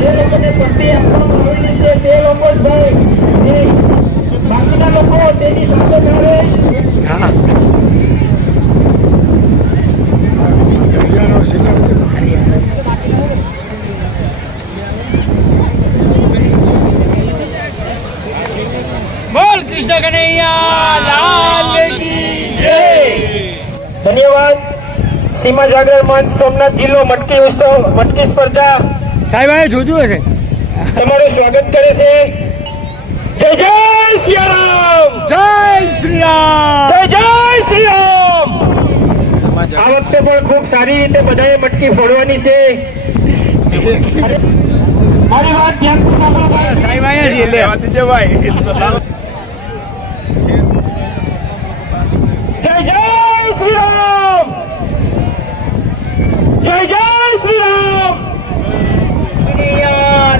જે લોકોને પટ્ટી આપવામાં આવેલી છે તે લોકો જ ભાઈ, બાકીના લોકો તેની સાથે આવે. હા બોલ કૃષ્ણ કનૈયા લાલ કી જય. ધન્યવાદ. સીમા જાગરણ મંચ સોમનાથ જિલ્લો મટકી ઉત્સવ મટકી સ્પર્ધા સાહેબ આ જોજો છે તમારું સ્વાગત કરે છે. જય જય શ્રી રામ, જય શ્રી રામ, જય જય શ્રી રામ. આ વખતે પણ ખૂબ સારી રીતે બધાએ મટકી ફોડવાની છે. મારી વાત ધ્યાનથી સાંભળો ભાઈ. સાહેબ આયા છે લે ભાઈ. જય જય શ્રી રામ, જય જય શ્રી રામ.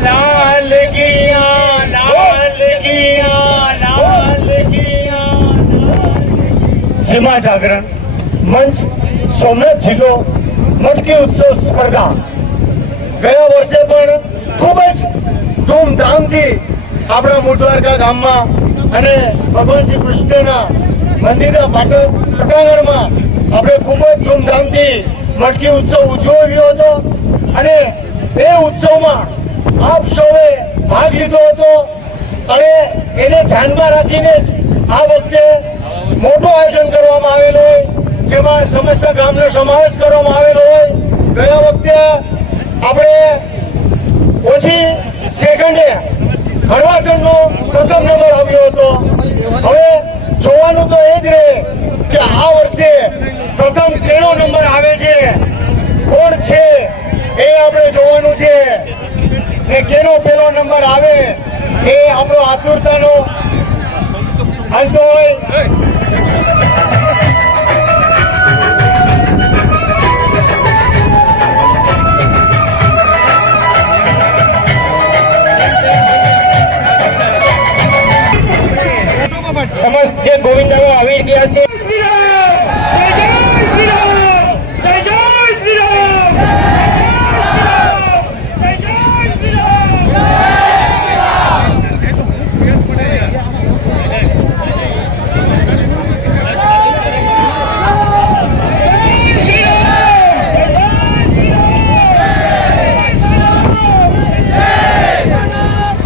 લાલ કિયા લાલ કિયા લાલ કિયા. સીમા જાગરણ મંચ સોમનાથ જિલ્લો મટકી ઉત્સવ સ્પર્ધા ગયા વર્ષે પણ ખૂબ જ ધૂમધામથી આપણા મોઢવારકા ગામમાં અને ભગવાન શ્રી કૃષ્ણના મંદિરના પટાંગણમાં આપણે ખૂબ જ ધૂમધામથી મટકી ઉત્સવ ઉજવ્યો હતો અને એ ઉત્સવમાં આપ સૌએ ભાગ લીધો હતો અને એને ધ્યાનમાં રાખીને જ આ વખતે મોટું આયોજન કરવામાં આવેલું હોય જેમાં સમસ્ત ગામનો સમાવેશ કરવામાં આવેલો હોય. ગયા વખતે આપણે ઓછી સેકન્ડે ખડવાસણનો પ્રથમ નંબર આવ્યો હતો. હવે જોવાનું તો એ જ રહે કે આ વર્ષે પ્રથમ કેનો નંબર આવે છે, કોણ છે એ આપણે જોવાનું છે ને કેનો પેલો નંબર આવે એ આપણો આતુરતાનો અંત હોય. સમસ્ત જે ગોવિંદાઓ આવી ગયા છે. શ્રી રામ, જય જય શ્રી રામ, જય જય શ્રી રામ, જય જય શ્રી રામ.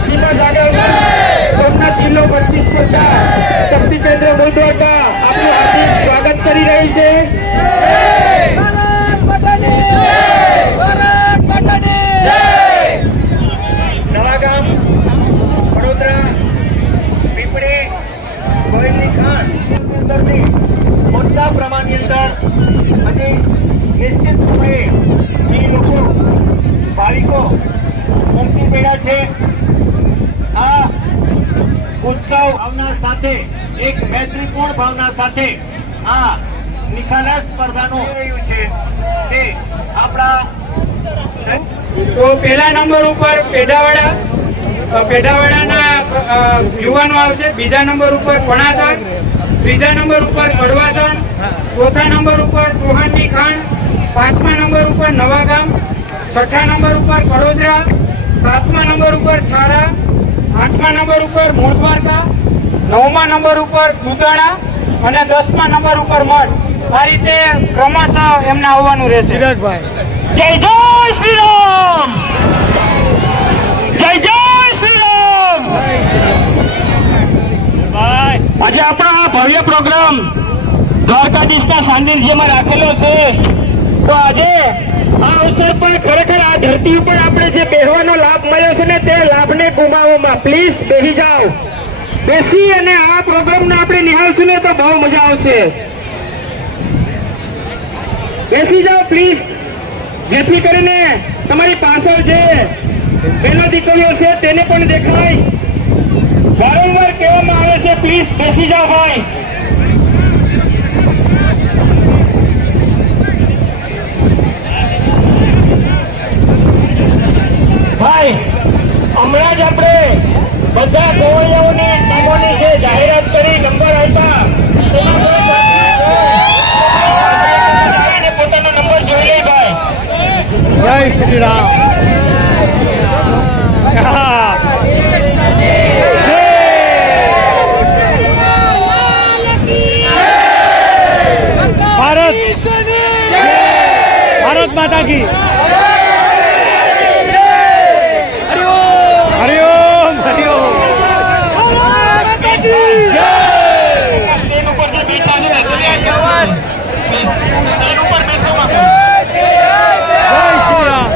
સીમા જાગરણ સોમનાથ જિલ્લો મટકી સ્પર્ધા શક્તિ કેન્દ્ર મોઢવારકા આપનું હાર્દિક સ્વાગત કરી રહી છે. નવાગામ, વડોદરા, પીપળી, ગોહિલની ખાણ અંદરની મોટા પ્રમાણની અંદર અને નિશ્ચિત સમયે જે લોકો બાળકો ઉમટી પડ્યા છે. આ ઉત્સવ ભાવના સાથે એક મૈત્રીપૂર્ણ ભાવના સાથે આ નિખાલસ સ્પર્ધાનું રહ્યું છે તે આપણા. તો પહેલા નંબર ઉપર પેઢાવાડાના યુવાનો આવશે, બીજા નંબર ઉપર પણાતર, ત્રીજા નંબર ઉપર કડવાસણ, ચોથા નંબર ઉપર ચૌહાણની ખાણ, પાંચમા નંબર ઉપર નવાગામ, છઠ્ઠા નંબર ઉપર વડોદરા, સાતમા નંબર ઉપર છારા, આઠમા નંબર ઉપર મોઢવારકા, નવમા નંબર ઉપર દુધાણા અને 10મા નંબર ઉપર મઠ. આ રીતે ક્રમશઃ એમને આવવાનું રહેશે. સિરાજભાઈ જય જય શ્રી રામ, જય જય શ્રી રામ. આજે આપણા ભવ્ય પ્રોગ્રામ દ્વારકાધીશના સાનિધ્યમાં રાખેલો છે. તો આજે આ અવસર પર ખરેખર આ ધરતી ઉપર આપણે જે બેહવાનો લાભ મળ્યો છે ને તે લાભને ગુમાવવામાં પ્લીઝ બેસી જાઓ. બેસી અને આ પ્રોગ્રામને આપણે નિહાળશું ને તો બહુ મજા આવશે. બેસી જાઓ પ્લીઝ, જેથી કરીને તમારી પાછળ જે બહેનો દીકરીઓ છે તેને પણ દેખાય. વારંવાર કહેવામાં આવે છે પ્લીઝ બેસી જાઓ ભાઈ. ભાઈ હમણાં જ આપણે બધા ગોવાળીઓને કામોની જે જાહેરાત કરી, નંબર આપ્યા, પોતાનો નંબર જોઈ લે ભાઈ. જય શ્રી રામ. ભારત ભારત માતા કી હરિઓમ હરિઓમ જય શ્રી રામ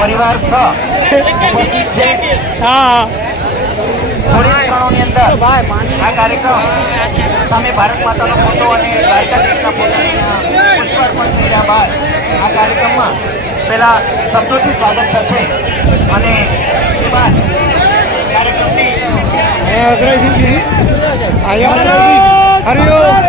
પરિવાર હા થોડી ક્ષણોની અંદર આ કાર્યક્રમ સામે ભારત માતાનો ફોટો અને દ્વારકાધીશના ફોટોના પુષ્પાર્પણ થઈ રહ્યા બાદ આ કાર્યક્રમમાં પહેલા શબ્દોથી સ્વાગત થશે અને એ બાદ કાર્યક્રમની હરિઓમ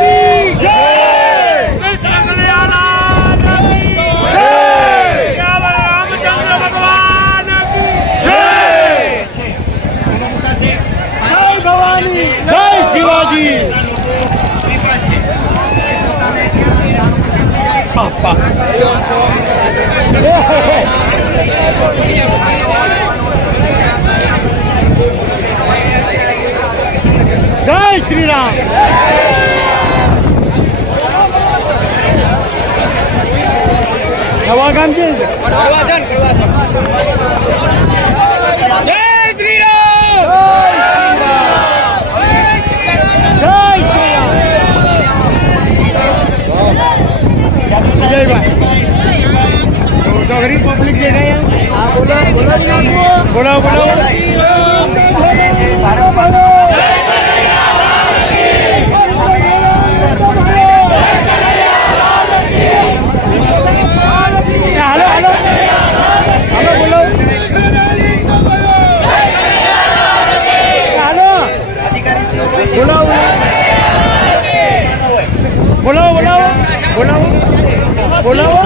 જય શિવાજી જય શ્રી રામ નવા ગામ છે જય શ્રી રામ વિજયભાઈ તો ગરીબ પબ્લિક દેખાય બોલાવો હાલો બોલાવો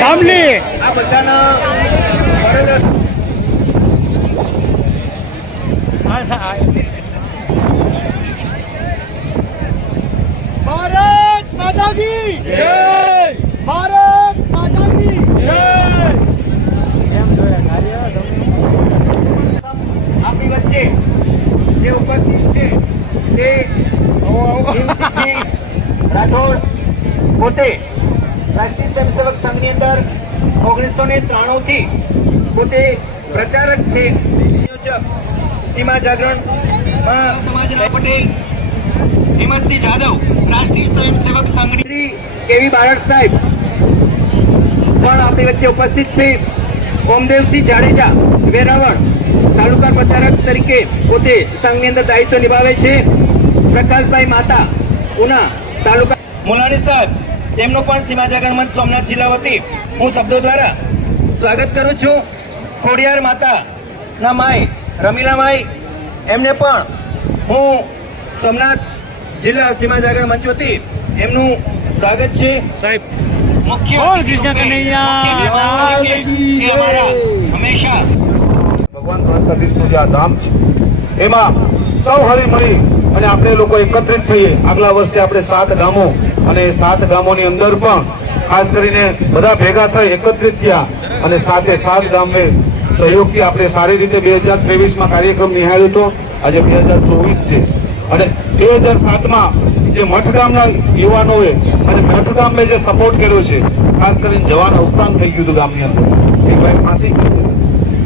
કામલી આ બધાના ભારત માતા કી જય ભારત માતા કી જય આપણી વચ્ચે જે ઉપસ્થિત છે તે ભીમસિંહજી રાઠોડ પોતે રાષ્ટ્રીય સ્વયંસેવક સંઘની અંદર 1993 થી પોતે પ્રચારક છે સીમા જાગરણમાં સમાજના પટેલ હિંમતસિંહ જાદવ રાષ્ટ્રીય સ્વયંસેવક સંઘની કેવી બારડ સાહેબ પણ આપણી વચ્ચે ઉપસ્થિત છે ઓમદેવસિંહ જાડેજા વેરાવળ તાલુકા પ્રચારક તરીકે પોતે સંઘની અંદર દાયિત્વ નિભાવે છે પ્રકાશભાઈ માતા ઉના તાલુકા મુલાણી સાહેબ તેમનો પણ સીમા જાગરણ મંચ સોમનાથ જિલ્લા વતી હું શબ્દો દ્વારા સ્વાગત કરું છું ખોડિયાર માતા ના માય રમીલા માય એમને પણ હું સોમનાથ જિલ્લા સીમા જાગરણ મંચ વતી એમનું સ્વાગત છે સાહેબ મુખ્ય બોલ કૃષ્ણ કનૈયા હંમેશા ભગવાન દ્વારકાધીશનું જે આ ધામ છે એમાં સૌ હળી મળી અને આપણે લોકો એકત્રિત થઈએ. આગલા વર્ષે આપણે 7 ગામો અને 7 ગામોની અંદર પણ ખાસ કરીને બધા ભેગા થઈ એકત્રિત થયા અને સાથે 7 ગામને સહયોગથી આપણે સારી રીતે 2023માં કાર્યક્રમ નિહાળ્યો હતો. આજે 2024 છે અને 2007માં જે મઠગામના યુવાનોએ અને મઠગામને જે સપોર્ટ કર્યો છે, ખાસ કરીને જવાન અવસાન થઈ ગયું હતું ગામની અંદર, એક ભાઈ ફાંસી ગયો.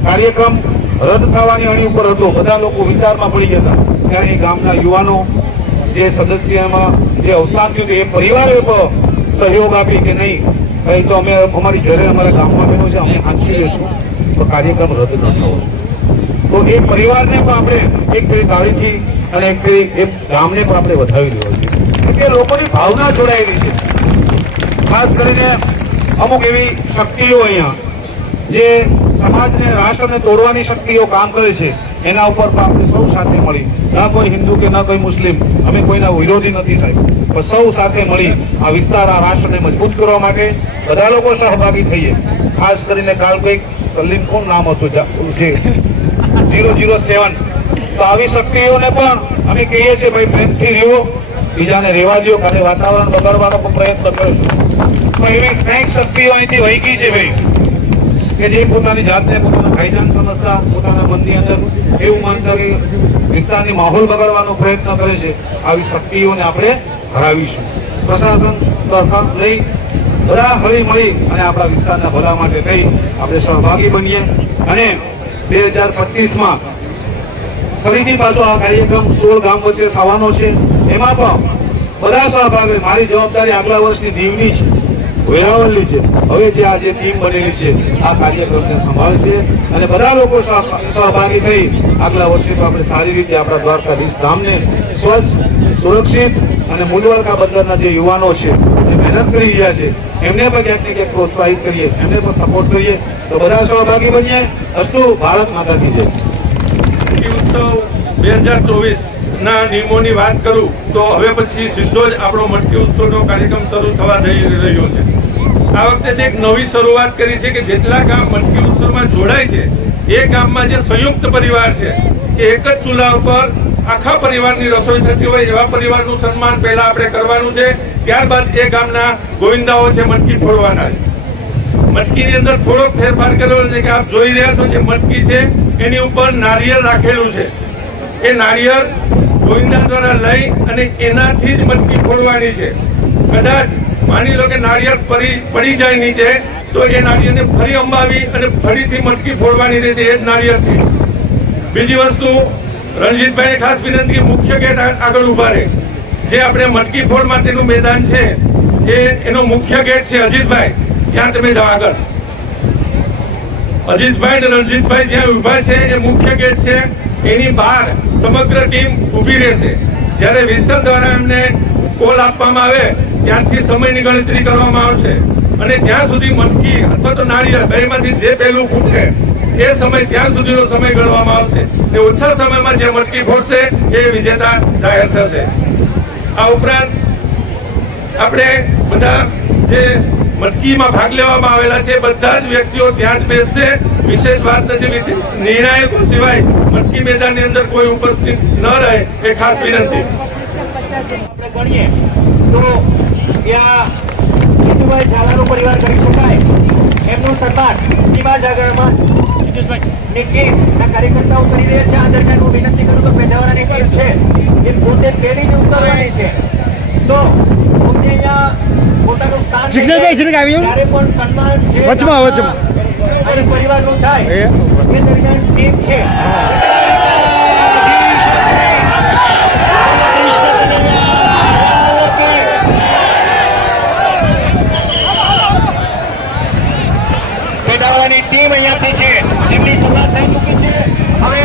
કાર્યક્રમ રદ થવાની અણી ઉપર હતો, બધા લોકો વિચારમાં પડી ગયા હતા. ત્યારે એ ગામના યુવાનો જે સદસ્યમાં જે અવસાન થયું હતું એ પરિવારે પણ સહયોગ આપી કે નહીં ભાઈ તો અમે અમારી ઘરે અમારા ગામમાં બન્યું છે અમે આંચી લઈશું તો કાર્યક્રમ રદ ન થવો. તો એ પરિવારને પણ આપણે એક ફેરી તાળીથી અને એક ફેરી એ ગામને પણ આપણે વધાવી દેવો જોઈએ કે લોકોની ભાવના જોડાયેલી છે. ખાસ કરીને અમુક એવી શક્તિઓ અહીંયા જે સમાજને રાષ્ટ્રને તોડવાની શક્તિઓ કામ કરે છે એના ઉપર પણ આપણે સૌ સાથે મળી ન કોઈ હિન્દુ કે ન કોઈ મુસ્લિમ અમે કોઈના વિરોધી નથી સાહેબ પણ સૌ સાથે મળી આ વિસ્તાર આ રાષ્ટ્રને મજબૂત કરવા માટે બધા લોકો સહભાગી થઈએ. ખાસ કરીને કાલ કોઈક સલીમ કોણ નામ હતું જે 007 તો આવી શક્તિઓને પણ અમે કહીએ છીએ ભાઈ પ્રેમથી રહેવો બીજાને રહેવા દો ખાલી વાતાવરણ બગાડવાનો પણ પ્રયત્ન કરો છો પણ એવી કંઈક શક્તિઓ અહીંથી વહી ગઈ છે ભાઈ કે જે પોતાની જાતને પોતાના ભાઈજાન સમજતા પોતાના મનની અંદર એવું માનતા કે વિસ્તારની માહોલ બગાડવાનો પ્રયત્ન કરે છે. આવી શક્તિઓને આપણે હરાવીશું. પ્રશાસન સહકાર લઈ બધા હળી મળી અને આપણા વિસ્તારના ભલા માટે થઈ આપણે સહભાગી બનીએ અને 2025માં ફરીથી પાછો આ કાર્યક્રમ 16 ગામ વચ્ચે થવાનો છે. એમાં પણ બધા સહભાગી મારી જવાબદારી આગલા વર્ષની દીવની છે વેરાવળની છે. હવે જે આ જે ટીમ બનેલી છે આ કાર્યક્રમને સંભાળશે અને બધા લોકો સહભાગી થઈ આગલા વર્ષે તો આપણે સારી રીતે આપણા દ્વારકાધીશ ધામને સ્વચ્છ સુરક્ષિત અને મુલવારકા બંદરના જે યુવાનો છે જે મહેનત કરી રહ્યા છે એમને પણ ક્યાંક ને ક્યાંક પ્રોત્સાહિત કરીએ એમને પણ સપોર્ટ કરીએ તો બધા સહભાગી બનીએ. અસ્તુ ભારત માતા કી જય. ઉત્સવ 2024 ના નિયમોની વાત કરું તો હવે પછી સીધો જ આપણો મટકી ઉત્સવનો કાર્યક્રમ શરૂ થવા જઈ રહ્યો છે. આ વખતે એક નવી શરૂઆત કરી છે કે જેટલા ગામ મટકી ઉત્સવમાં જોડાય છે એ ગામમાં જે સંયુક્ત પરિવાર છે કે એક જ ચૂલા ઉપર આખા પરિવારની રસોઈ થતી હોય એવા પરિવારનું સન્માન પહેલા આપણે કરવાનું છે. ત્યારબાદ એ ગામના ગોવિંદાઓ છે મટકી ફોડવાના છે. મટકીની અંદર થોડોક ફેરફાર કર્યો છે કે આપ જોઈ રહ્યા છો જે મટકી છે એની ઉપર નારિયેળ રાખેલું છે. એ નારિયેળ ગોવિંદા દ્વારા લઈ અને એનાથી જ મટકી ફોડવાની છે. કદાચ માની લો કે નારિયેળ પડી જાય નીચે તો એ નારિયેળને ફરી અંબાવી અને ફરીથી મટકી ફોડવાની રહેશે એ જ નારિયેળથી. બીજી વસ્તુ રણજીતભાઈને ખાસ વિનંતી મુખ્ય ગેટ આગળ ઉભા રહે. જે આપણે મટકી ફોડ માટેનું મેદાન છે એનો મુખ્ય ગેટ છે અજીતભાઈ ત્યાં તમે જાઓ આગળ. અજીતભાઈ અને રણજીતભાઈ જ્યાં ઉભા છે એ મુખ્ય ગેટ છે એની બહાર સમગ્ર ટીમ ઊભી રહેશે. જ્યારે વિસલ દ્વારા એમને કોલ આપવામાં આવે ત્યારથી સમયની ગણતરી કરવામાં આવશે અને જ્યાં સુધી મટકી અથવા તો નારિયેળ બેમાંથી જે પહેલું ફૂટે એ સમય ત્યાં સુધીનો સમય ગણવામાં આવશે. એ ઓછા સમયમાં જે મટકી ફોડશે એ વિજેતા જાહેર થશે. આ ઉપરાંત આપણે બધા જે મટકીમાં ભાગ લેવામાં આવેલા છે બધા જ વ્યક્તિઓ ત્યાં જ બેસશે. વિશેષ વાત નથી, વિશેષ નિર્ણાયકો સિવાય મટકી મેદાનની અંદર કોઈ ઉપસ્થિત ન રહે એ ખાસ વિનંતી. આપણે ગણીએ તો ત્યાં જીતુભાઈ ઝાલાનો પરિવાર કરી શકાય એમનું સન્માન સીમા જાગરણમાં ની ટીમના કાર્યકર્તાઓ કરી રહ્યા છે. આ દરમિયાન હું વિનંતી કરું તો પેઢાવાળાની ટીમ છે એ પોતે પેઢી જ ઉતરવાની છે તો પોતે અહીંયા પોતાનું સ્થાન ત્યારે પણ સન્માન જે અને પરિવારનું થાય એ દરમિયાન ટીમ છે પેઢાવાળાની ટીમ અહીંયાથી છે એમની શરૂઆત થઈ ચૂકી છે. હવે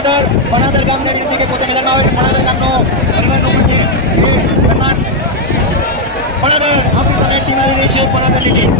પણાદર ગામને વિનંતી કે પોતે મેદાનમાં આવે. પણાદર ગામનો પરિવારનો પણ છે એ સન્માન. પણાદર આપણી સામે ટીમ આવી રહી છે. પણાદરની ટીમ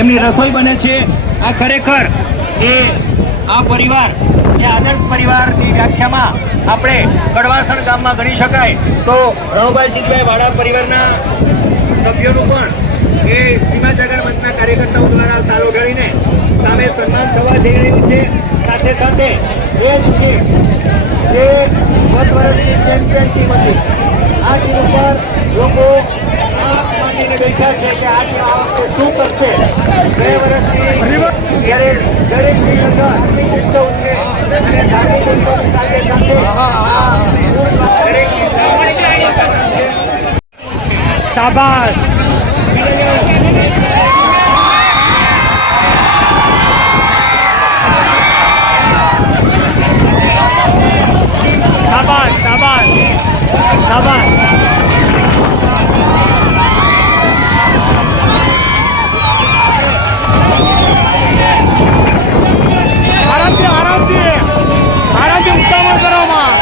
એમની રસોઈ બને છે. આ ખરેખર એ આ પરિવાર એ આદર્શ પરિવારની વ્યાખ્યામાં આપણે કડવાસણ ગામમાં ગણી શકાય. તો રણુભાઈ સિંહભાઈ વાડા પરિવારના સભ્યોનું પણ એ સીમા જાગરણ મંચના કાર્યકર્તાઓ દ્વારા તાલ ઉગાડીને સામે સન્માન થવા જઈ રહ્યું છે. સાથે સાથે એ જ ટીમ જે ગત વર્ષની ચેમ્પિયન ટીમ હતી આ ટીમ ઉપર લોકો માંગીને બેઠા છે કે આ ટીમ આ વખતે શું કરશે. 2 વર્ષથી જ્યારે દરેક ટીમ અંદર ઉત્સવ છે અને ધાર્મિક ઉત્સવની સાથે સાથે દરેક શાબાશ. શાબાશ શાબાશ શાબાશ. આરામથી આરામથી આરામથી ઉતાવળ કરવામાં.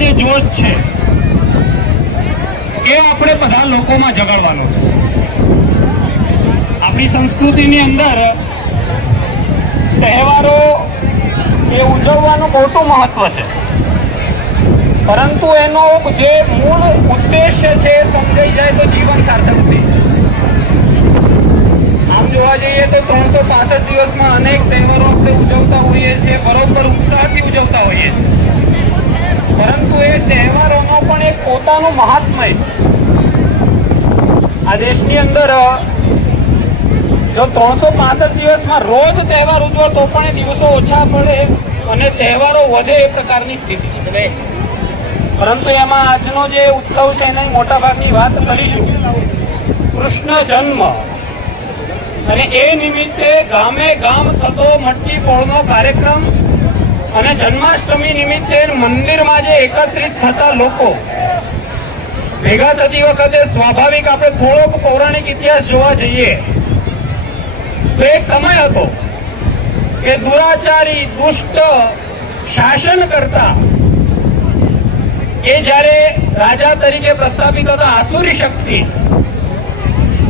જે જોશ છે એ આપણે બધા લોકોમાં જગાડવાનો છે. આપણી સંસ્કૃતિની અંદર તહેવારો એ ઉજવવાનું મોટું મહત્વ છે, પરંતુ એનો જે મૂળ ઉદ્દેશ્ય છે એ સમજાઈ જાય તો જીવન સાર્થક થઈ. આમને જોવા જઈએ તો 365 દિવસમાં અનેક તહેવારો આપણે ઉજવતા હોઈએ છીએ, બરોબર ઉત્સાહથી ઉજવતા હોઈએ છીએ, પરંતુ એ તહેવારોનો પણ એક પોતાનું મહાત્મય છે. આ દેશની અંદર જો 365 દિવસમાં રોજ તહેવાર ઉજવો તો પણ એ દિવસો ઓછા પડે અને તહેવારો વધે એ પ્રકારની સ્થિતિ છે. પરંતુ એમાં આજનો જે ઉત્સવ છે એની મોટા ભાગની વાત કરીશું. કૃષ્ણ જન્મ અને એ નિમિત્તે ગામે ગામ થતો મટકી ફોડનો કાર્યક્રમ અને જન્માષ્ટમી નિમિત્તે મંદિરમાં જે એકત્રિત થતા લોકો ભેગા થતી વખતે સ્વાભાવિક આપણે થોડોક પૌરાણિક ઇતિહાસ જોવા જઈએ તો એક સમય હતો કે દુરાચારી દુષ્ટ શાસન કરતા એ જ્યારે રાજા તરીકે પ્રસ્થાપિત હતા આસુરી શક્તિ,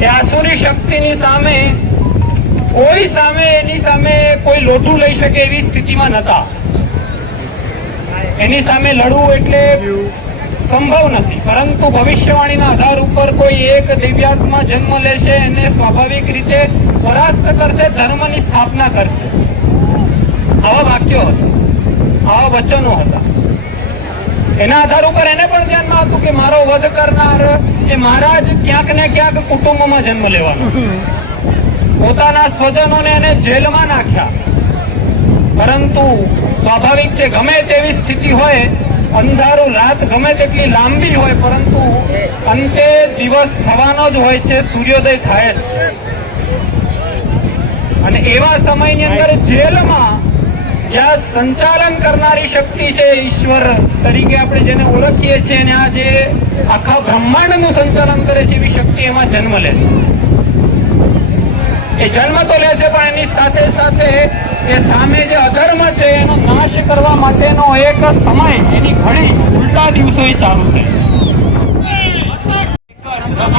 એ આસુરી શક્તિની સામે એની સામે કોઈ લોઢું લઈ શકે એવી સ્થિતિમાં નહોતા. એની સામે લડવું એટલે સંભવ નથી, પરંતુ ભવિષ્યવાણીના આધાર ઉપર કોઈ એક દિવ્યાત્મા જન્મ લેશે, એને સ્વાભાવિક રીતે પરાસ્ત કરશે, ધર્મની સ્થાપના કરશે. આવા વાક્યો હતા, આવા વચનો હતા. એના આધાર ઉપર એને પણ ધ્યાનમાં હતું કે મારો વધ કરનાર એ મારા જ ક્યાંક ને ક્યાંક કુટુંબમાં જન્મ લેવાનો. પોતાના સ્વજનોને એને જેલમાં નાખ્યા. પરંતુ સ્વાભાવિક છે, ગમે તેવી સ્થિતિ હોય, અંધારું રાત ગમે તેટલી લાંબી હોય, પરંતુ અંતે દિવસ થવાનો જ હોય છે, સૂર્યોદય થાય જ છે. અને એવા સમયની અંદર જેલમાં જ્યાં સંચાલન કરનારી શક્તિ છે, ઈશ્વર તરીકે આપણે જેને ઓળખીએ છીએ, અને આ જે આખા બ્રહ્માંડનું સંચાલન કરે છે એવી શક્તિ એમાં જન્મ લે છે. એ જન્મ તો લે છે, પણ એની સાથે સાથે એ સામે જે અધર્મ છે એનો નાશ કરવા માટેનો એક સમય, એની ઘડી ઉલટા દિવસો એ ચાલુ થાય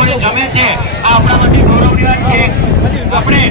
છે. જમે છે આ આપણા માટે ગૌરવની વાત છે. આપણે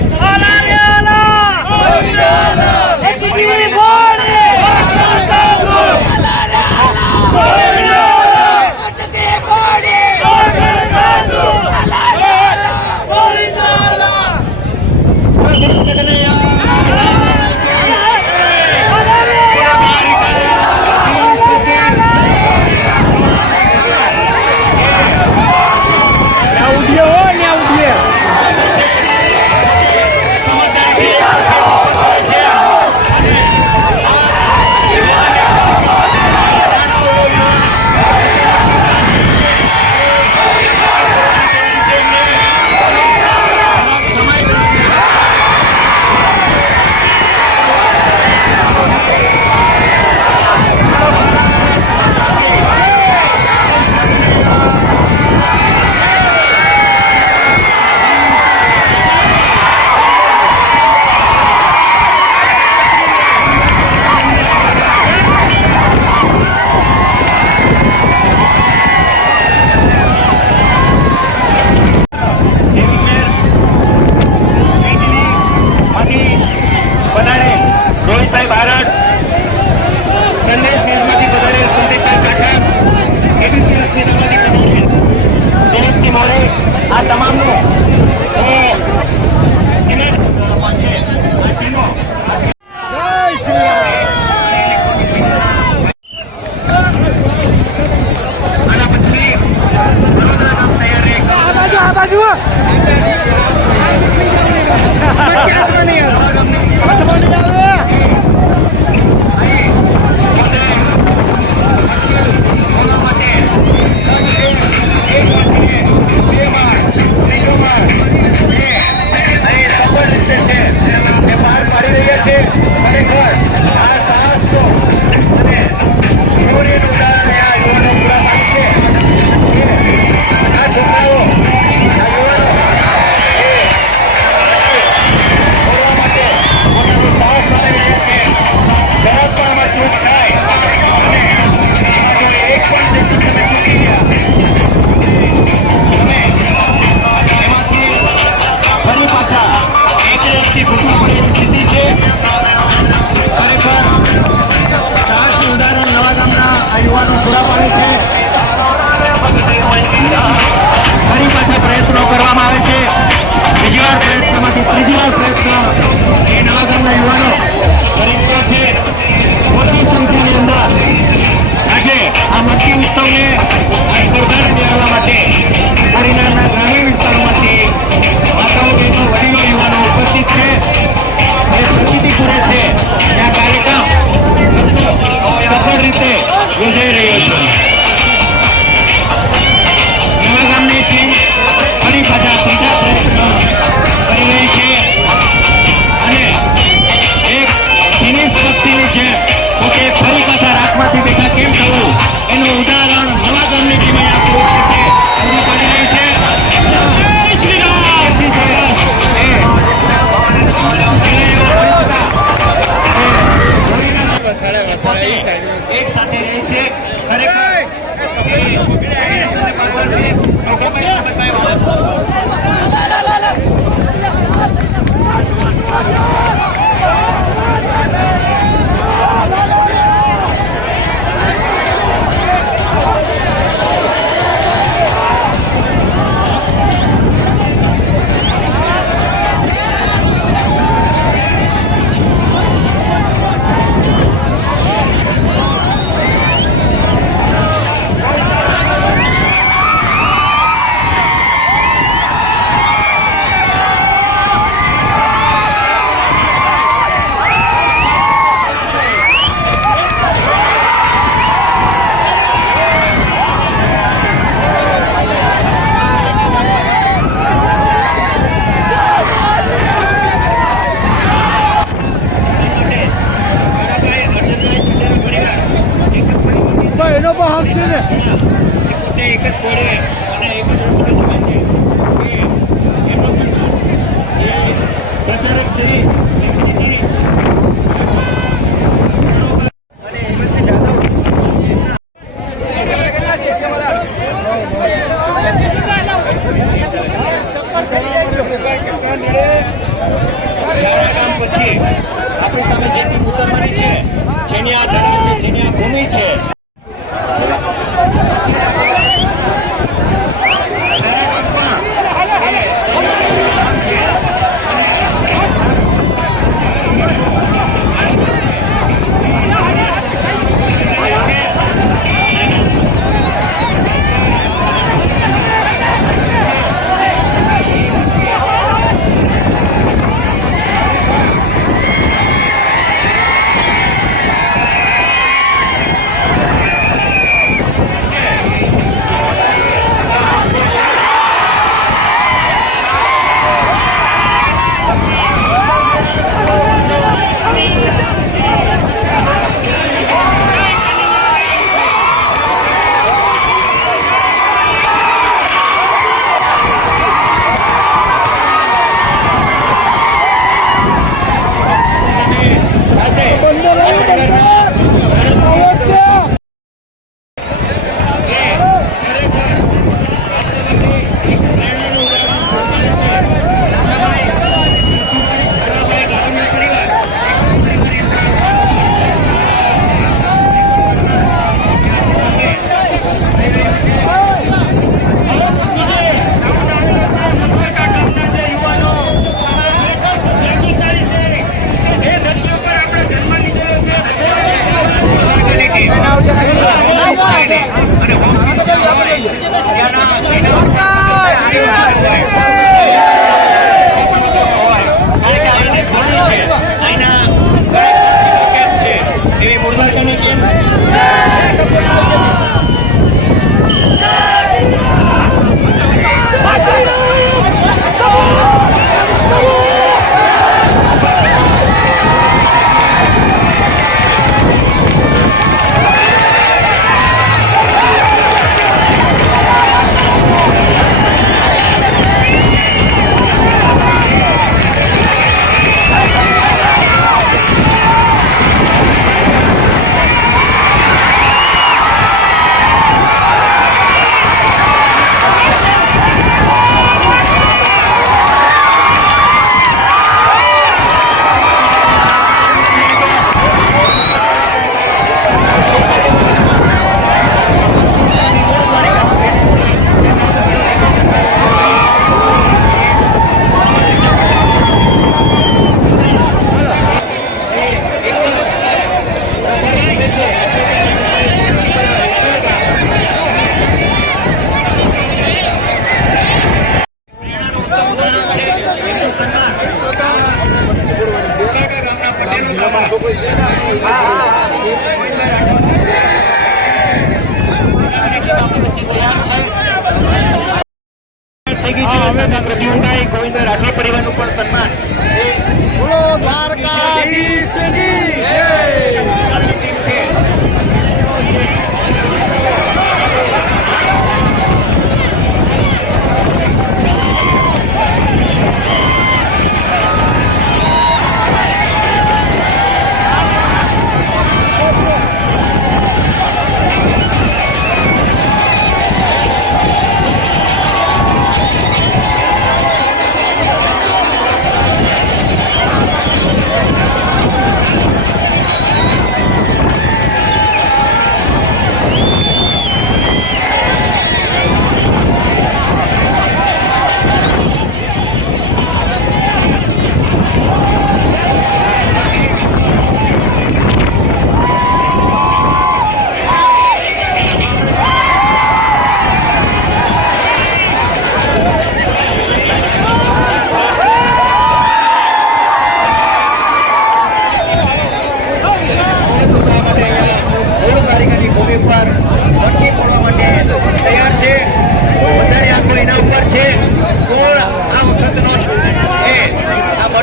ત્રીજી વાર પ્રયત્ન એ નવા ગામના યુવાનો કરી રહ્યા છે. મોટી સંખ્યાની અંદર આજે આ મટકી ઉત્સવને સ્પર્ધાને નિહાળવા માટે પરિણામના ગ્રામીણ વિસ્તારોમાંથી માતાઓ બહેનો વડીલો યુવાનો ઉપસ્થિત છે. એ પ્રતિતિ કરે છે કે આ કાર્યક્રમ સફળ રીતે યોજાઈ રહ્યો છે. નવા ગામની ટીમ ફરી પાછા ત્રીજા પ્રયત્ન કરી રહી છે અને એક ફિનિશ પટ્ટીની છે તો કે ફરી પાછા રાખમાંથી બેઠા કેમ થવું એનું ઉદાહરણ નવા ગામની ટીમે આપ્યું છે. પૂરી પાડી રહી છે. જય શ્રી રામ. એક સાથે રહી છે. થઈ ગઈ છે પ્રતિમભાઈ ગોવિંદ રાઠોડ પરિવારનું પણ સન્માન બોલો દ્વારકાધીશની જય.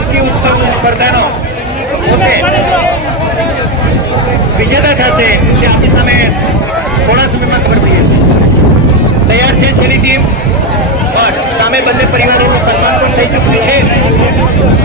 ટીમ છે. વિજેતા થશે તે આપણી સામે થોડા સમયમાં ખબર પડી જશે. તૈયાર છે છેલ્લી ટીમ, પણ સામે બંને પરિવારોનું સન્માન પણ થઈ ચૂક્યું છે.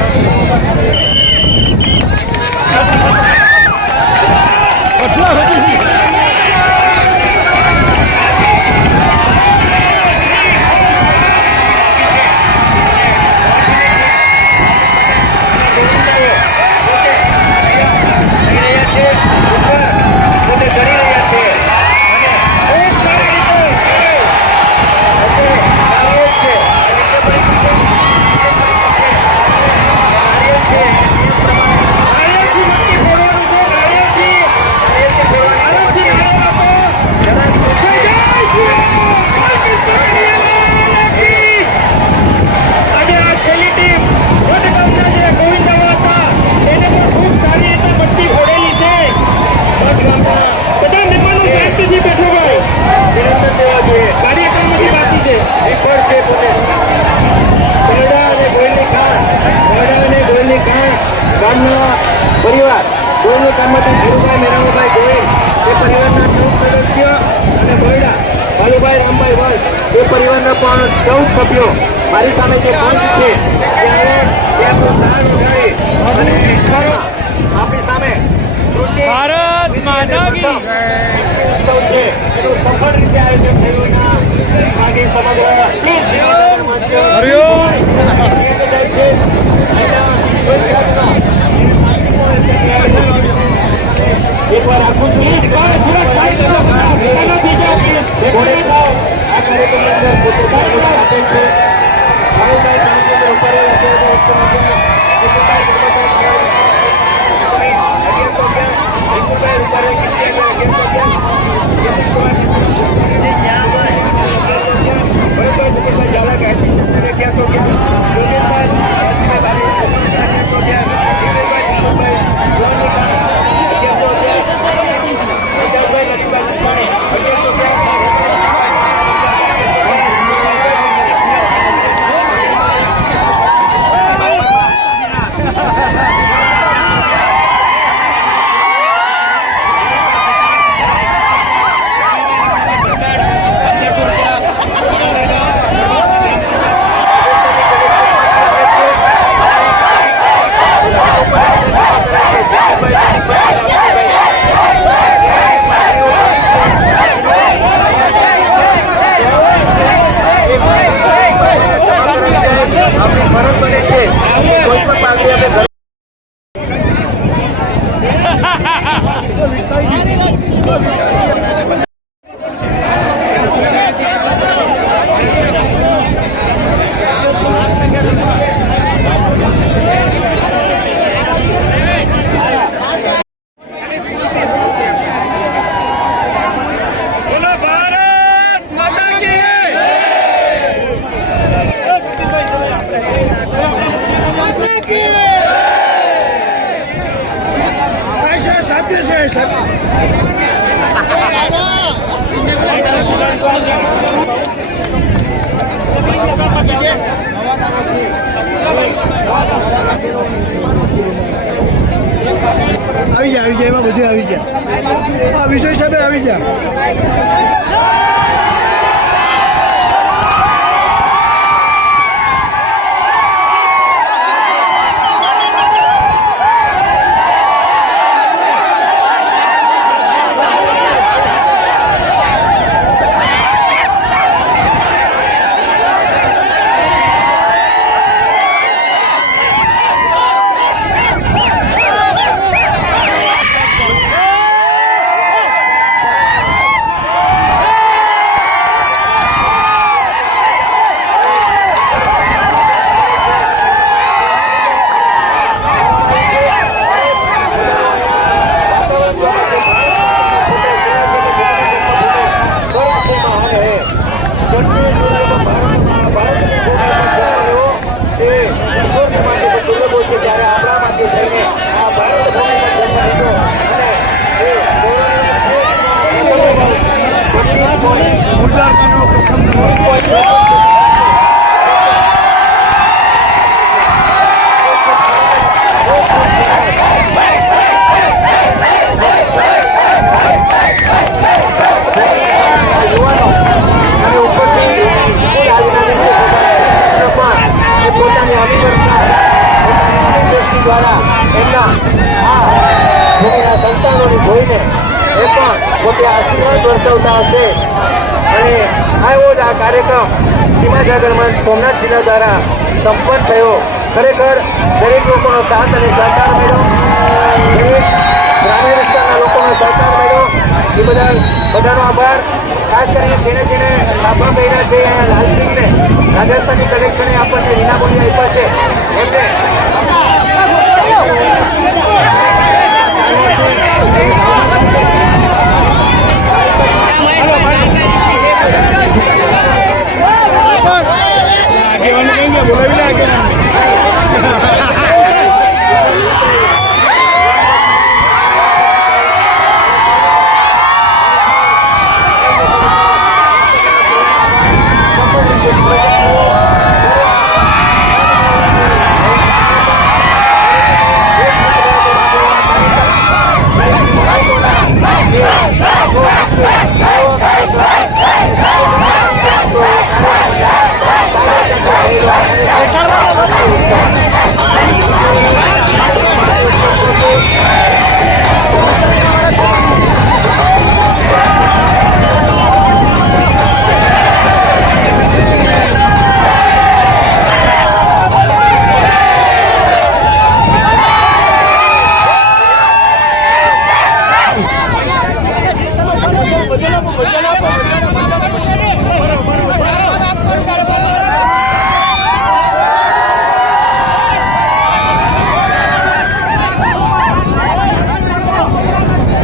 પરિવાર ગોયલની કામમાંથી ધીરુભાઈ મેરામભાઈ ગોયલ એ પરિવારના 14 સદસ્ય અને ગોયલા ભાલુભાઈ રામભાઈ વંશ એ પરિવારના પણ 14 સભ્યો મારી સામે જે પંચ છે તેમનું દાન ઉઠાવી અને આપણી સામે ભારત માતા કી ઉત્સવ છે એનું સફળ રીતે આયોજન થયું બાકી સમગ્ર હરિઓમ. જાય છે એક વાર આખું છું થોડાક સાઈડ આ કાર્યક્રમની અંદર પોતે આપેલ છે ભાવેશભાઈ કાંતિભાઈ ઉપર આવી ગયા એમાં બધું આવી ગયા વિજય સાહેબ આવી ગયા દ્વારા એમના સંતાનોને જોઈને એ પણ પોતે આશીર્વાદ દર્શાવતા હશે અને આવો જ આ કાર્યક્રમ સીમા જાગરણ મંચ સોમનાથ જિલ્લા દ્વારા સંપન્ન થયો. ખરેખર દરેક લોકોનો સાથ અને સહકાર મળ્યો, દરેક ગ્રામીણ વિસ્તારના લોકોનો સહકાર મળ્યો. એ બધાનો આભાર. ખાસ કરીને જેને લાભા કર્યા છે અહીંયા લાલસિંહને રાજસ્થાની કલેક્શને આપણને વિનામૂલ્ય આપ્યા છે એમને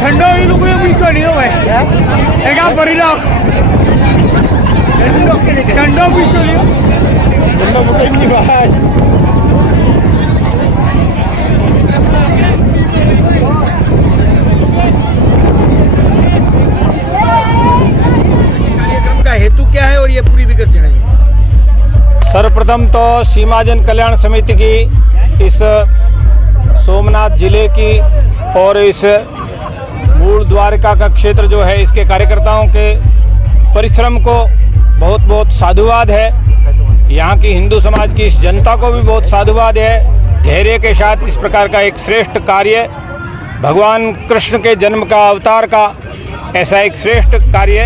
ઠંડો એ લોકો મૂક્યો નહીં હોય એક આ ભરી લો ઠંડો મૂક્યો નહીં ઠંડો મૂકે નહીં ભાઈ. कार्यक्रम का हेतु क्या है और ये पूरी विगत जણાइए. सर्वप्रथम तो सीमाजन कल्याण समिति की इस सोमनाथ जिले की और इस मूल द्वारका का क्षेत्र जो है इसके कार्यकर्ताओं के परिश्रम को बहुत बहुत साधुवाद है. यहाँ की हिंदू समाज की इस जनता को भी बहुत साधुवाद है. धैर्य के साथ इस प्रकार का एक श्रेष्ठ कार्य भगवान कृष्ण के जन्म का अवतार का ऐसा एक श्रेष्ठ कार्य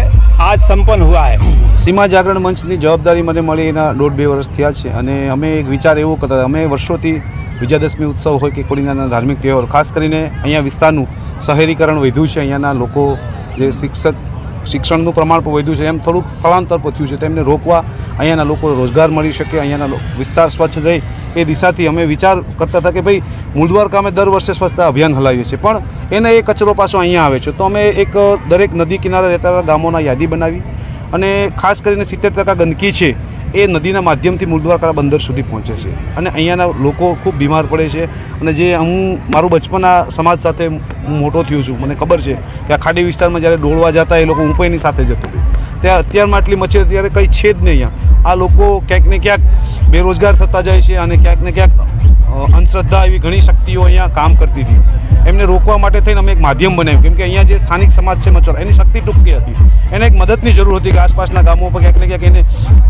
आज संपन्न हुआ है. સીમા જાગરણ મંચની જવાબદારી મને મળી એના 1.5-2 વર્ષ થયા છે અને અમે એક વિચાર એવો કરતા હતા. અમે વર્ષોથી વિજયાદશમી ઉત્સવ હોય કે કોળીના ધાર્મિક તહેવાર ખાસ કરીને અહીંયા વિસ્તારનું શહેરીકરણ વધ્યું છે, અહીંયાના લોકો જે શિક્ષણનું પ્રમાણ પણ વધ્યું છે, એમ થોડુંક સ્થળાંતર પણ થયું છે. તેમને રોકવા અહીંયાના લોકો રોજગાર મળી શકે, અહીંયાના વિસ્તાર સ્વચ્છ રહે એ દિશાથી અમે વિચાર કરતા હતા કે ભાઈ મૂળદ્વારકા અમે દર વર્ષે સ્વચ્છતા અભિયાન હલાવીએ છીએ પણ એને એ કચરો પાછો અહીંયા આવે છે. તો અમે એક દરેક નદી કિનારે રહેતા ગામોના યાદી બનાવી અને ખાસ કરીને 70% ગંદકી છે એ નદીના માધ્યમથી મૂળ દ્વારકા બંદર સુધી પહોંચે છે અને અહીંયાના લોકો ખૂબ બીમાર પડે છે. અને જે હું મારું બચપન આ સમાજ સાથે હું મોટો થયો છું, મને ખબર છે કે આ ખાડી વિસ્તારમાં જ્યારે ડોળવા જતા એ લોકો હું પણ એની સાથે જતો હતો. ત્યાં અત્યારમાં આટલી મચ્છર ત્યારે કંઈ છે જ નહીં અહીંયા. આ લોકો ક્યાંક ને ક્યાંક બેરોજગાર થતા જાય છે અને ક્યાંક ને ક્યાંક અંધશ્રદ્ધા એવી ઘણી શક્તિઓ અહીંયા કામ કરતી હતી. એમને રોકવા માટે થઈને અમે એક માધ્યમ બનાવ્યું, કેમ કે અહીંયા જે સ્થાનિક સમાજ છે મચ્છર એની શક્તિ ટૂંકી હતી, એને એક મદદની જરૂર હતી કે આસપાસના ગામો પર ક્યાંક ને ક્યાંક એને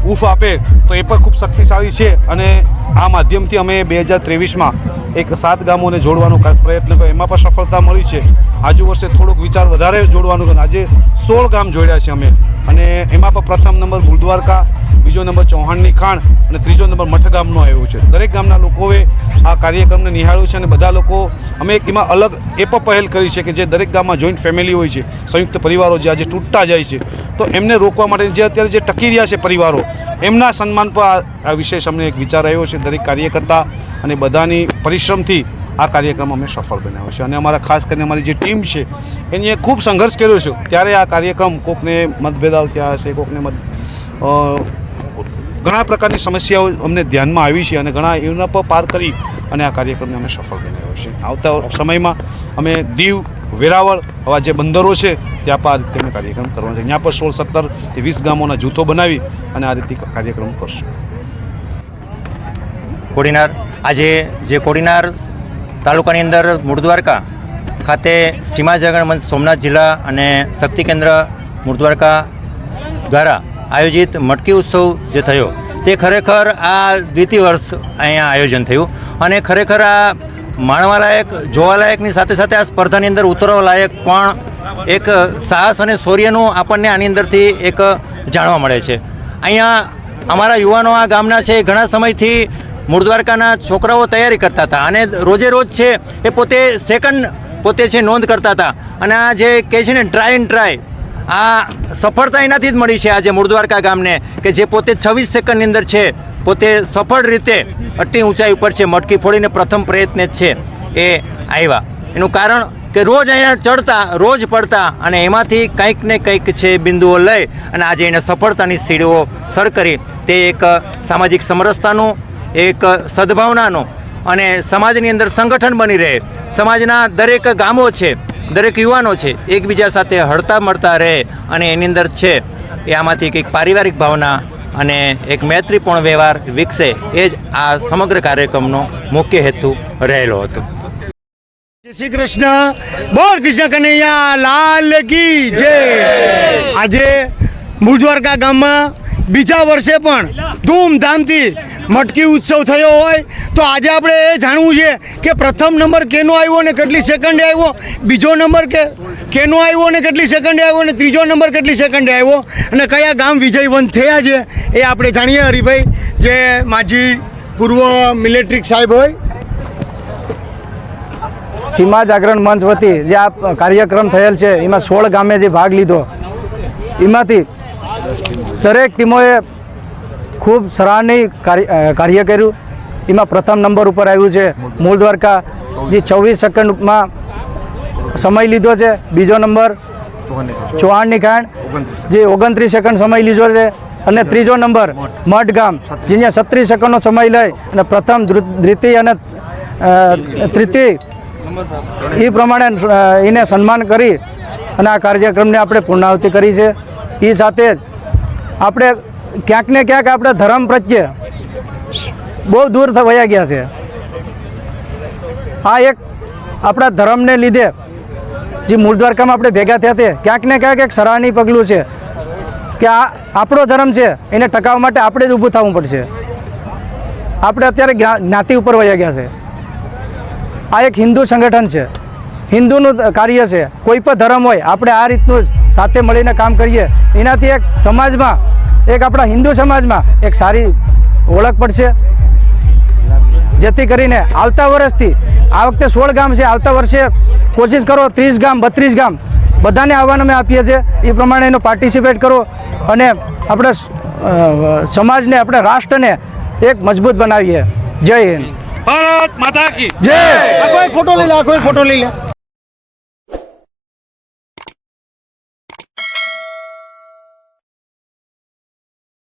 ઊફ આપે તો એ પણ ખૂબ શક્તિશાળી છે. અને આ માધ્યમથી અમે 2023માં એક 7 ગામોને જોડવાનો પ્રયત્ન કર્યો, એમાં પણ સફળતા મળી છે. આજુ વર્ષે થોડોક વિચાર વધારે જોડવાનું કર્યો, આજે 16 ગામ જોડ્યા છે અમે. અને એમાં પણ પ્રથમ નંબર મૂળ દ્વારકા, બીજો નંબર ચૌહાણની ખાણ અને ત્રીજો નંબર મઠ ગામનો આવ્યો છે. દરેક ગામના લોકોએ આ કાર્યક્રમને નિહાળ્યો છે અને બધા લોકો અમે એક એમાં અલગ એ પણ પહેલ કરી છે કે જે દરેક ગામમાં જોઈન્ટ ફેમિલી હોય છે, સંયુક્ત પરિવારો જે આજે તૂટતા જાય છે, તો એમને રોકવા માટે જે અત્યારે જે ટકી રહ્યા છે પરિવારો, એમના સન્માન પર આ વિશેષ અમને એક વિચાર આવ્યો છે. દરેક કાર્યકર્તા અને બધાની પરિશ્રમથી આ કાર્યક્રમ અમે સફળ બનાવ્યો છે. અને અમારા ખાસ કરીને અમારી જે ટીમ છે એની ખૂબ સંઘર્ષ કર્યો છે, ત્યારે આ કાર્યક્રમ કોકને મતભેદાવ થયા હશે, કોકને ઘણા પ્રકારની સમસ્યાઓ અમને ધ્યાનમાં આવી છે અને ઘણા એના પર પાર કરી અને આ કાર્યક્રમને અમે સફળ બનાવ્યો છે. આવતા સમયમાં અમે દીવ, વેરાવળ આવા જે બંદરો છે ત્યાં પર આ રીતે અમે કાર્યક્રમ કરવાનો છે. ત્યાં પર 16, 17 થી 20 ગામોના જૂથો બનાવી અને આ રીતે કાર્યક્રમ કરશું. કોડીનાર આજે જે કોડીનાર તાલુકાની અંદર મૂળ દ્વારકા ખાતે સીમા જાગરણ મંચ સોમનાથ જિલ્લા અને શક્તિ કેન્દ્ર મૂળ દ્વારકા દ્વારા આયોજિત મટકી ઉત્સવ જે થયો તે ખરેખર આ દ્વિતીય વર્ષ અહીંયા આયોજન થયું અને ખરેખર આ માણવાલાયક, જોવાલાયકની સાથે સાથે આ સ્પર્ધાની અંદર ઉતરવા લાયક પણ એક સાહસ અને શૌર્યનું આપણને આની અંદરથી એક જાણવા મળે છે. અહીંયા અમારા યુવાનો આ ગામના છે, ઘણા સમયથી મૂળ દ્વારકાના છોકરાઓ તૈયારી કરતા હતા અને રોજે રોજ છે એ પોતે છે નોંધ કરતા હતા. અને આ જે કહે છે ને ટ્રાય એન્ડ ટ્રાય, આ સફળતા એનાથી જ મળી છે આજે મૂળ દ્વારકા ગામને કે જે પોતે 26 સેકન્ડની અંદર છે પોતે સફળ રીતે આટલી ઊંચાઈ ઉપર છે મટકી ફોડીને પ્રથમ પ્રયત્ન જ છે એ આવ્યા. એનું કારણ કે રોજ અહીંયા ચડતા, રોજ પડતા અને એમાંથી કંઈક ને કંઈક છે બિંદુઓ લઈ અને આજે એને સફળતાની સીડીઓ સર કરી. તે એક સામાજિક સમરસતાનું, એક સદભાવનાનું અને સમાજની અંદર સંગઠન બની રહે, સમાજના દરેક ગામો છે, દરેક યુવાનો છે એકબીજા સાથે હળતા મળતા રહે અને એની અંદર છે એ આમાંથી કંઈક પારિવારિક ભાવના અને એક મૈત્રીપૂર્ણ વ્યવહાર વિકસે, એ જ આ સમગ્ર કાર્યક્રમનો મુખ્ય હેતુ રહેલો હતો. જય શ્રી કૃષ્ણ, બોલ કૃષ્ણ કનૈયા લાલ કી જય. આજે મૂળ દ્વારકા ગામમાં બીજા વર્ષે પણ ધૂમધામથી મટકી ઉત્સવ થયો હોય તો આજે આપણે એ જાણવું છે કે પ્રથમ નંબર કેનો આવ્યો અને કેટલી સેકન્ડે આવ્યો, બીજો નંબર કેનો આવ્યો અને કેટલી સેકન્ડે આવ્યો અને ત્રીજો નંબર કેટલી સેકન્ડે આવ્યો અને કયા ગામ વિજયવંત થયા છે એ આપણે જાણીએ. હરિભાઈ જે માજી પૂર્વ મિલિટરી સાહેબ હોય, સીમા જાગરણ મંચ વતી જે આ કાર્યક્રમ થયેલ છે એમાં 16 ગામે જે ભાગ લીધો, એમાંથી દરેક ટીમોએ ખૂબ સરાહનીય કાર્ય કર્યું. એમાં પ્રથમ નંબર ઉપર આવ્યું છે મૂળ દ્વારકા, જે 24 સેકન્ડમાં સમય લીધો છે. બીજો નંબર ચૌહાણની ખાણ, જે 29 સેકન્ડ સમય લીધો છે. અને ત્રીજો નંબર મઠ ગામ, જે 36 સેકન્ડનો સમય લઈ અને પ્રથમ, દ્વિતીય અને તૃતીય એ પ્રમાણે એને સન્માન કરી અને આ કાર્યક્રમને આપણે પૂર્ણાહુતિ કરી છે. એ સાથે જ આપણે ક્યાંક ને ક્યાંક આપણે ધર્મ પ્રત્યે બહુ દૂર વયા ગયા છે. આ એક આપણા ધર્મને લીધે જે મૂળ દ્વારકામાં આપણે ભેગા થયા તે ક્યાંક ને ક્યાંક એક સરાહનીય પગલું છે કે આ આપણો ધર્મ છે, એને ટકાવવા માટે આપણે જ ઊભું થવું પડશે. આપણે અત્યારે જ્ઞાતિ ઉપર વયા ગયા છે. આ એક હિન્દુ સંગઠન છે, હિન્દુનું કાર્ય છે. કોઈ પણ ધર્મ હોય આપણે આ રીતનું સાથે મળીને કામ કરીએ, એનાથી એક સમાજમાં, એક આપણા હિન્દુ સમાજમાં એક સારી ઓળખ પડશે. જેથી કરીને આવતા વર્ષથી, આ વખતે 16 ગામ છે, આવતા વર્ષે કોશિશ કરો 30 ગામ, 32 ગામ બધાને આવવાનું અમે આપીએ છીએ. એ પ્રમાણે એનો પાર્ટિસિપેટ કરો અને આપણે સમાજને, આપણે રાષ્ટ્રને એક મજબૂત બનાવીએ. જય હિન્દ, ભારત માતા કી જય. કોઈ ફોટો લઈ લે, કોઈ ફોટો લઈ લે.